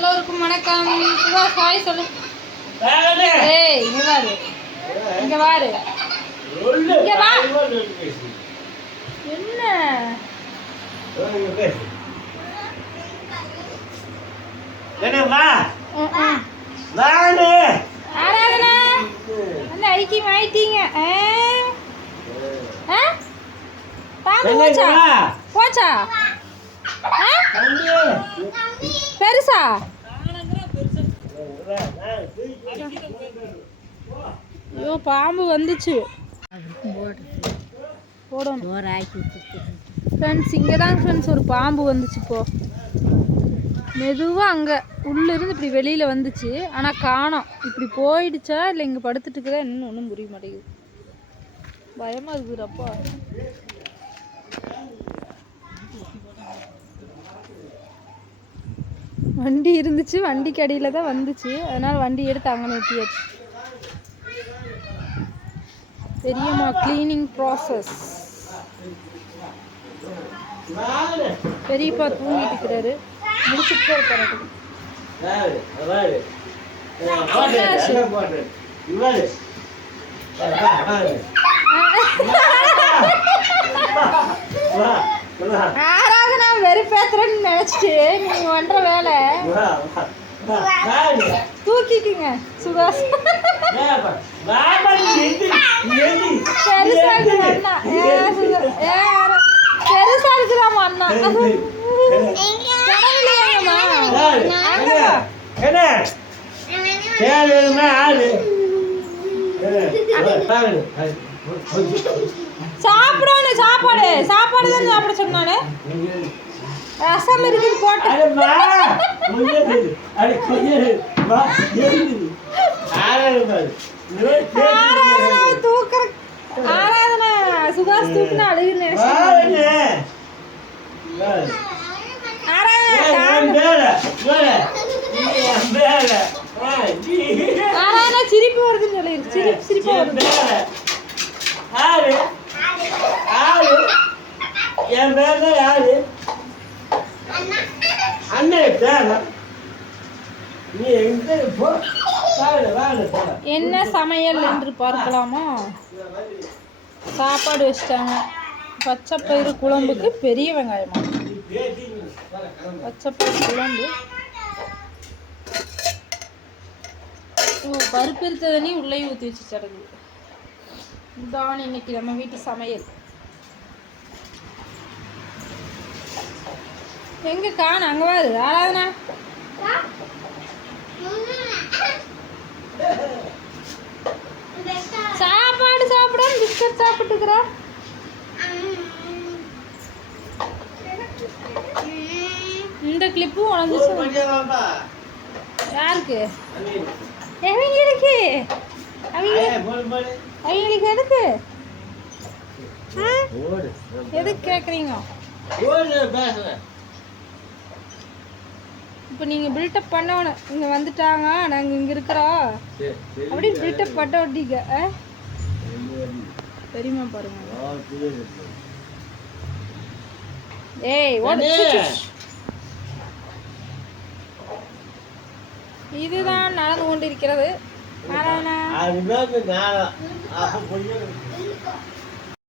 எல்லோருக்கும் வணக்கம். ஹாய் சொல்லு. ஏய் இங்க பாரு, இங்க பாரு, இங்க வா. என்ன என்னம்மா ஆராதனா அந்த ஐக்கியம் ஆயிட்டீங்க. பாம்பு போச்சா போச்சா பெருசா? ஐயோ பாம்பு வந்துச்சு. போடணும் ஃப்ரெண்ட்ஸ். இங்கே தான் ஃப்ரெண்ட்ஸ் ஒரு பாம்பு வந்துச்சு. இப்போ மெதுவாக அங்கே உள்ளிருந்து இப்படி வெளியில் வந்துச்சு. ஆனால் காணோம். இப்படி போயிடுச்சா இல்லை இங்கே படுத்துட்டு இருக்குதா இன்னும் ஒன்றும் புரிய மாட்டேங்குது. பயமாக இருக்குதுப்பா. வண்டி இருந்துச்சு, வண்டிக்கு அடியில் தான் வந்துச்சு. அதனால் வண்டி எடுத்து அங்கே நிறுத்தியாச்சு. பெரியம்மா கிளீனிங் ப்ராசஸ். பெரியப்பா தூங்கிட்டு இருக்கிறாரு. முடிச்சுட்டு இருப்பாரு. ஆராதனா வெறுப்பேத்துறேன்னு நினைச்சிட்டு நீங்க பண்ற வேலை தூக்கிக்குங்க. சுகாஸ் பெருசா இருக்குதா பெருசா இருக்குதாமா அண்ணா. சாப்பிடணும். சாப்பாடு சாப்பாடு தான் சாப்பிட சொன்னானு. ரசம் இருக்குது போட்டு. தூக்குற ஆராதனா சுகாஸ் தூக்குனா அழுகுன்னு நினைச்சேன். ஆராதனா சிரிப்பு வருதுன்னு சொல்லிடு. சிரிப்பு வருது. என் பேர் தான் யாரு? அண்ணே பேர நீ எங்க போ. என்ன சமையல் என்று பார்க்கலாமா? சாப்பாடு வச்சிட்டாங்க. பச்சைப்பயிறு குழம்புக்கு பெரிய வெங்காயமா? பச்சைப்பயிறு குழம்பு. பருப்பு இருந்த தண்ணி உள்ளே ஊற்றி வச்சு சடங்கு. இதுதான் இன்னைக்கு நம்ம வீட்டு சமையல். எங்க காண? அங்க வாரு ஆராதனா. சாப்பாடு சாப்பிடாம பிஸ்கட் சாப்பிட்டுக்கிறா. இந்த கிளிப்பும் உடஞ்சிச்சு. யாருக்கு? அவங்களுக்கு அவங்களுக்கு எதுக்கு எதுக்கு கேட்குறீங்க? இப்போ நீங்கள் பில்டப் பண்ணணும். இங்கே வந்துட்டாங்க, நாங்கள் இங்கே இருக்கிறோம் அப்படி பில்டப் பண்ண விட்டீங்க. தெரியுமா பாருங்க. ஏய் இதுதான் நடந்து கொண்டிருக்கிறது.